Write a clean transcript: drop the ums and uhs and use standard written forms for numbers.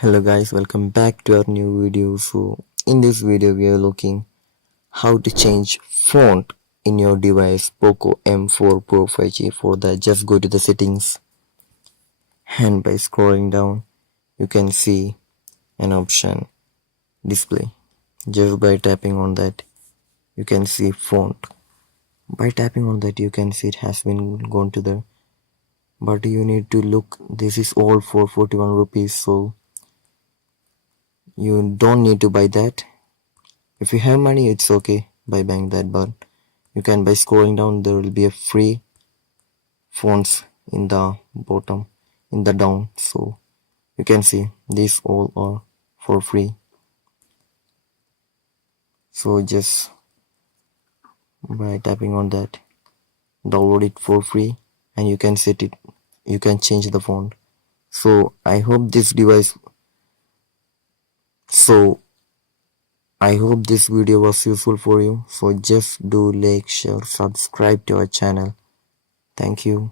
Hello guys, welcome back to our new video. So in this video we are looking how to change font in your device Poco M4 Pro 5G. For that, just go to the settings and by scrolling down you can see an option display. Just by tapping on that you can see font. By tapping on that you can see it has been gone to the, but you need to look, this is all for 41 rupees, so you don't need to buy that. If you have money, it's okay by buying that, but you can by scrolling down. There will be a free fonts in the bottom, in the down, so you can see these all are for free. So just by tapping on that, download it for free, and you can set it. You can change the font. So I hope this device. So I hope this video was useful for you. So just do like, share, subscribe to our channel. Thank you.